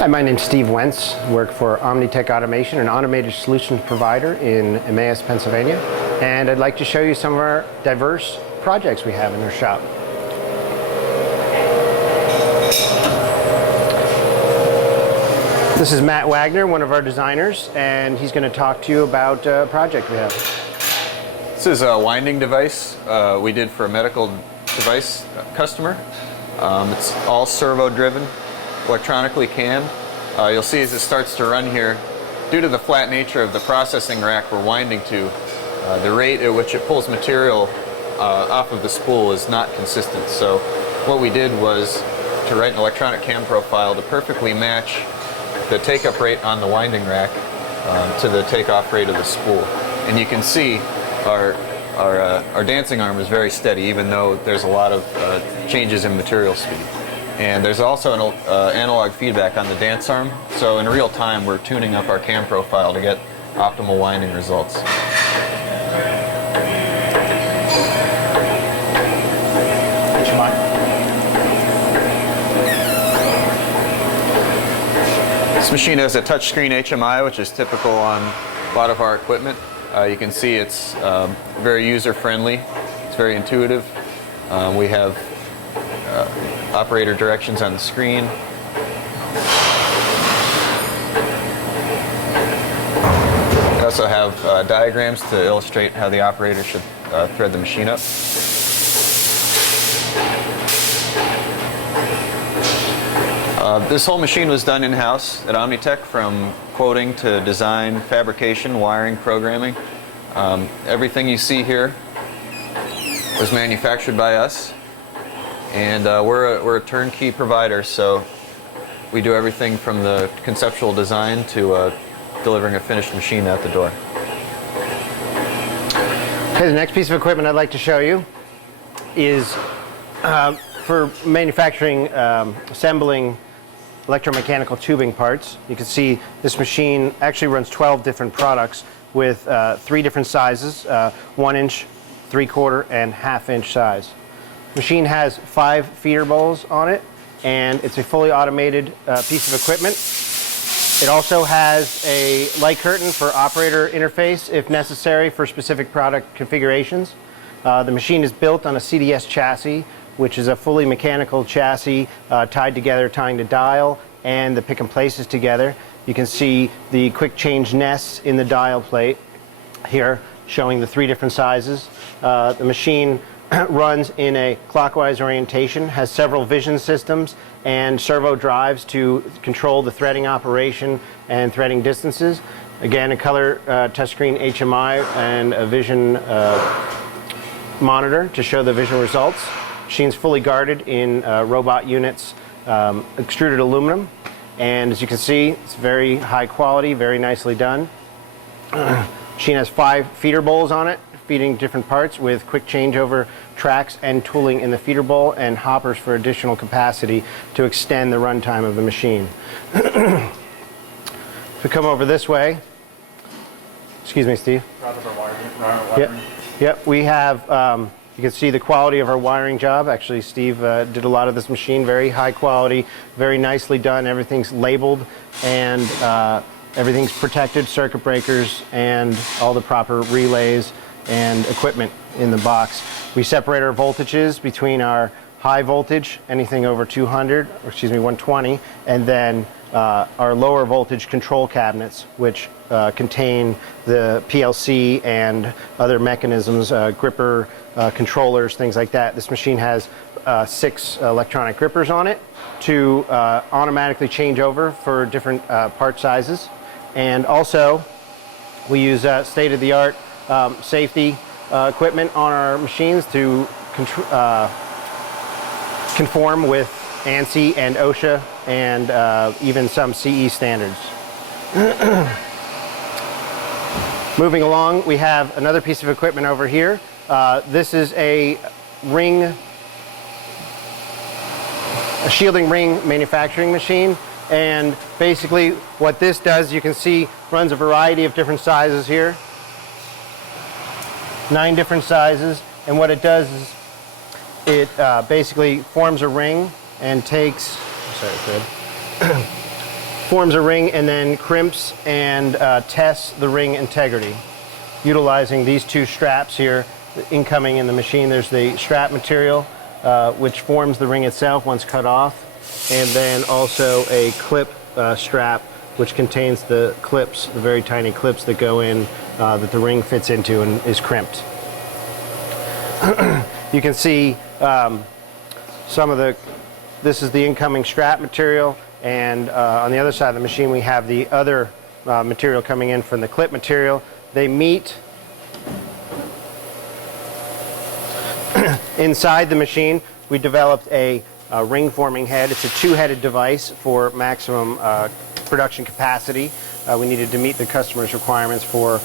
Hi, my name's Steve Wentz. I work for Omnitech Automation, an automated solutions provider in Emmaus, Pennsylvania. And I'd like to show you some of our diverse projects we have in our shop. This is Matt Wagner, one of our designers, and he's going to talk to you about a project we have. This is a winding device we did for a medical device customer. It's all servo driven, electronically canned. You'll see as it starts to run here, due to the flat nature of the processing rack we're winding to, the rate at which it pulls material off of the spool is not consistent. So what we did was to write an electronic cam profile to perfectly match the take-up rate on the winding rack to the take-off rate of the spool. And you can see our dancing arm is very steady, even though there's a lot of changes in material speed. And there's also an analog feedback on the dance arm, so in real time we're tuning up our cam profile to get optimal winding results. This machine has a touchscreen HMI, which is typical on a lot of our equipment. You can see it's very user-friendly. It's very intuitive. We have operator directions on the screen. We also have diagrams to illustrate how the operator should thread the machine up. This whole machine was done in-house at Omnitech, from quoting to design, fabrication, wiring, programming. Everything you see here was manufactured by us, and we're a turnkey provider, so we do everything from the conceptual design to delivering a finished machine out the door. Okay, the next piece of equipment I'd like to show you is for manufacturing, assembling electromechanical tubing parts. You can see this machine actually runs 12 different products with 3 different sizes, 1 inch, 3/4, and 1/2 inch size. The machine has 5 feeder bowls on it, and it's a fully automated piece of equipment. It also has a light curtain for operator interface if necessary for specific product configurations. The machine is built on a CDS chassis, which is a fully mechanical chassis tied together, tying the dial and the pick and places together. You can see the quick change nests in the dial plate here, showing the 3 different sizes. The machine runs in a clockwise orientation, has several vision systems and servo drives to control the threading operation and threading distances. Again, a color touchscreen HMI and a vision monitor to show the vision results. Machine's fully guarded in robot units, extruded aluminum, and as you can see, it's very high quality, very nicely done. Machine has 5 feeder bowls on it, feeding different parts with quick changeover tracks and tooling in the feeder bowl, and hoppers for additional capacity to extend the runtime of the machine. If we come over this way, excuse me, Steve. Yep, we have, you can see the quality of our wiring job. Actually, Steve did a lot of this machine, very high quality, very nicely done. Everything's labeled and everything's protected, circuit breakers and all the proper relays and equipment in the box. We separate our voltages between our high voltage, anything over 120, and then our lower voltage control cabinets, which contain the PLC and other mechanisms, gripper, controllers, things like that. This machine has 6 electronic grippers on it to automatically change over for different part sizes. And also, we use state-of-the-art safety equipment on our machines to conform with ANSI and OSHA and even some CE standards. Moving along, we have another piece of equipment over here. This is a shielding ring manufacturing machine, and basically what this does, you can see, runs a variety of different sizes here. 9 different sizes, and what it does is it basically forms a ring and takes, forms a ring and then crimps and tests the ring integrity, utilizing these two straps here incoming in the machine. There's the strap material, which forms the ring itself once cut off, and then also a clip strap, which contains the clips, the very tiny clips that go in, that the ring fits into and is crimped. You can see this is the incoming strap material, and on the other side of the machine we have the other material coming in from the clip material. They meet inside the machine. We developed a ring forming head. It's a two-headed device for maximum production capacity. We needed to meet the customer's requirements for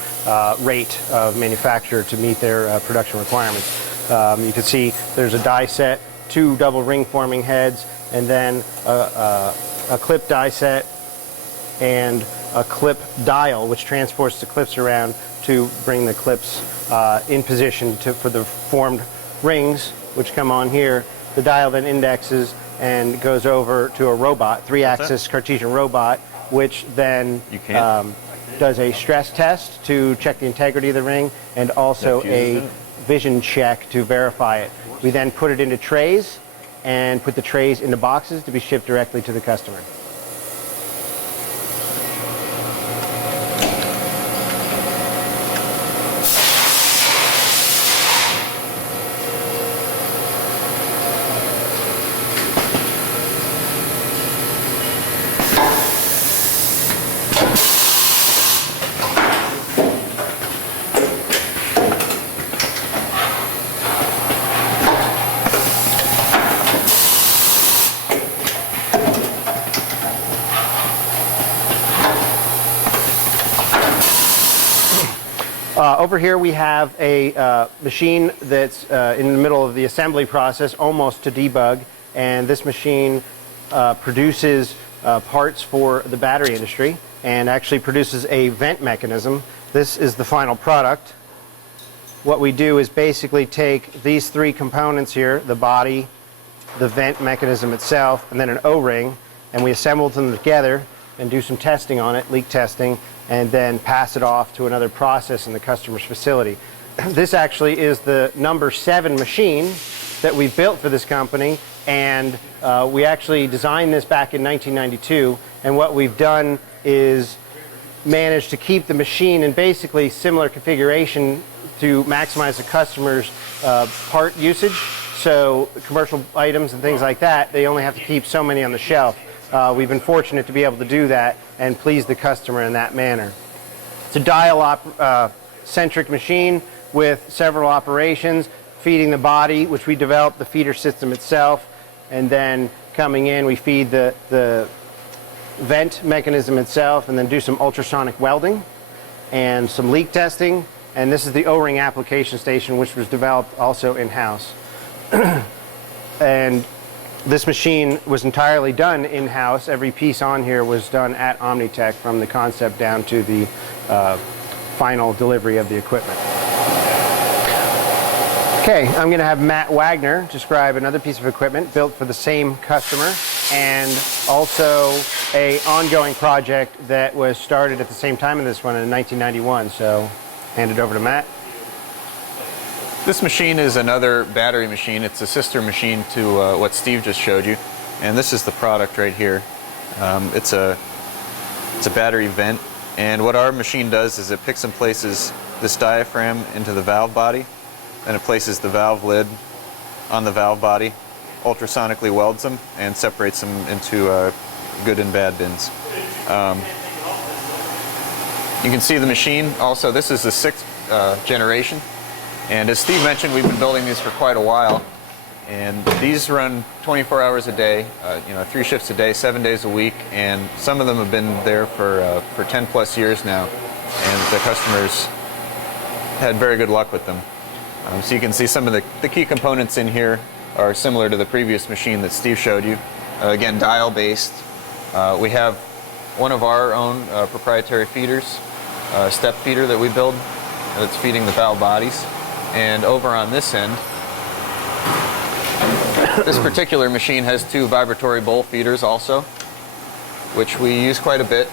rate of manufacture to meet their production requirements. You can see there's a die set, two double ring forming heads, and then a clip die set and a clip dial, which transports the clips around to bring the clips in position for the formed rings, which come on here. The dial then indexes and goes over to a robot, 3-axis Cartesian robot, which then does a stress test to check the integrity of the ring, and also a vision check to verify it. We then put it into trays and put the trays into boxes to be shipped directly to the customer. Over here we have a machine that's in the middle of the assembly process, almost to debug, and this machine produces parts for the battery industry and actually produces a vent mechanism. This is the final product. What we do is basically take these three components here, the body, the vent mechanism itself, and then an O-ring, and we assemble them together and do some testing on it, leak testing, and then pass it off to another process in the customer's facility. This actually is the number 7 machine that we built for this company, and we actually designed this back in 1992, and what we've done is managed to keep the machine in basically similar configuration to maximize the customer's part usage. So commercial items and things like that, they only have to keep so many on the shelf. We've been fortunate to be able to do that and please the customer in that manner. It's a dial-centric machine with several operations, feeding the body, which we developed, the feeder system itself, and then coming in we feed the vent mechanism itself, and then do some ultrasonic welding and some leak testing. And this is the O-ring application station, which was developed also in-house. And this machine was entirely done in-house. Every piece on here was done at Omnitech, from the concept down to the final delivery of the equipment. Okay, I'm going to have Matt Wagner describe another piece of equipment built for the same customer, and also an ongoing project that was started at the same time as this one in 1991. So, hand it over to Matt. This machine is another battery machine. It's a sister machine to what Steve just showed you, and this is the product right here. It's a battery vent, and what our machine does is it picks and places this diaphragm into the valve body, then it places the valve lid on the valve body, ultrasonically welds them, and separates them into good and bad bins. You can see the machine. Also, this is the 6th generation. And as Steve mentioned, we've been building these for quite a while, and these run 24 hours a day, 3 shifts a day, 7 days a week, and some of them have been there for 10 plus years now, and the customers had very good luck with them. So you can see some of the key components in here are similar to the previous machine that Steve showed you. Again, dial based. We have one of our own proprietary feeders, a step feeder that we build that's feeding the valve bodies. And over on this end, this particular machine has 2 vibratory bowl feeders also. which we use quite a bit.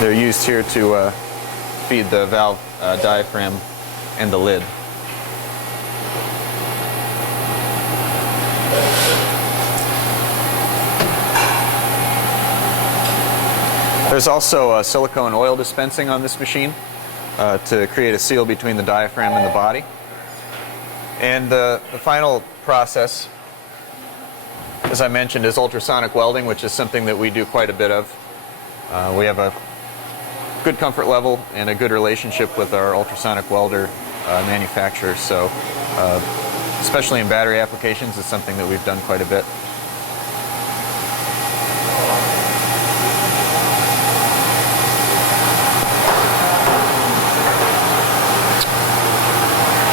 They're used here to feed the valve diaphragm and the lid. There's also silicone oil dispensing on this machine to create a seal between the diaphragm and the body. And the final process, as I mentioned, is ultrasonic welding, which is something that we do quite a bit of. We have a good comfort level and a good relationship with our ultrasonic welder manufacturers, so especially in battery applications, it's something that we've done quite a bit.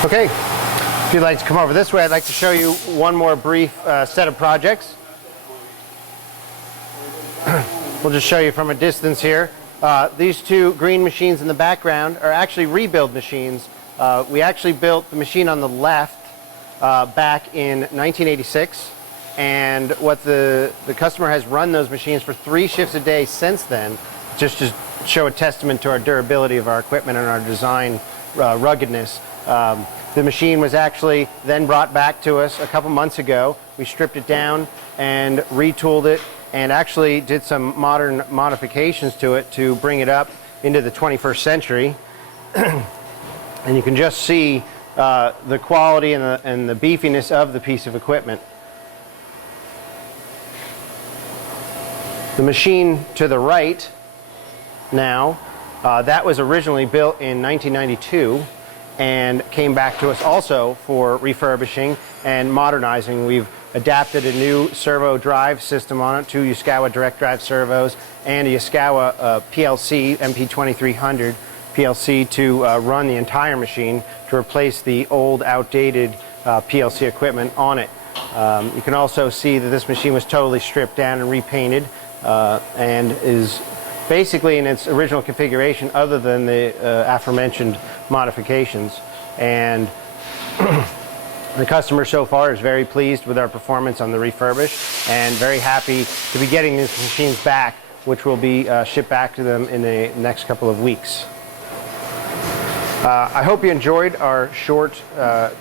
Okay, if you'd like to come over this way, I'd like to show you one more brief set of projects. We'll just show you from a distance here. These two green machines in the background are actually rebuild machines. We actually built the machine on the left back in 1986, and what the customer has run those machines for 3 shifts a day since then, just to show a testament to our durability of our equipment and our design ruggedness. The machine was actually then brought back to us a couple months ago. We stripped it down and retooled it and actually did some modern modifications to it to bring it up into the 21st century. And you can just see the quality and the beefiness of the piece of equipment. The machine to the right now, that was originally built in 1992 and came back to us also for refurbishing and modernizing. We've adapted a new servo drive system on it, 2 Yaskawa direct drive servos and a Yaskawa PLC MP2300 PLC to run the entire machine to replace the old outdated PLC equipment on it. You can also see that this machine was totally stripped down and repainted and is basically in its original configuration other than the aforementioned modifications. And the customer so far is very pleased with our performance on the refurbish and very happy to be getting these machines back, which will be shipped back to them in the next couple of weeks. I hope you enjoyed our short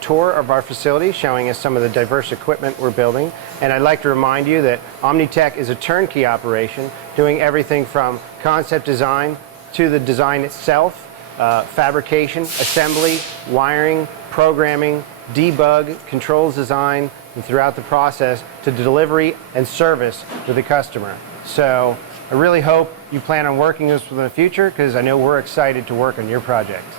tour of our facility, showing us some of the diverse equipment we're building. And I'd like to remind you that Omnitech is a turnkey operation, doing everything from concept design to the design itself, fabrication, assembly, wiring, programming, debug, controls design, and throughout the process to delivery and service to the customer. So I really hope you plan on working with us in the future, because I know we're excited to work on your projects.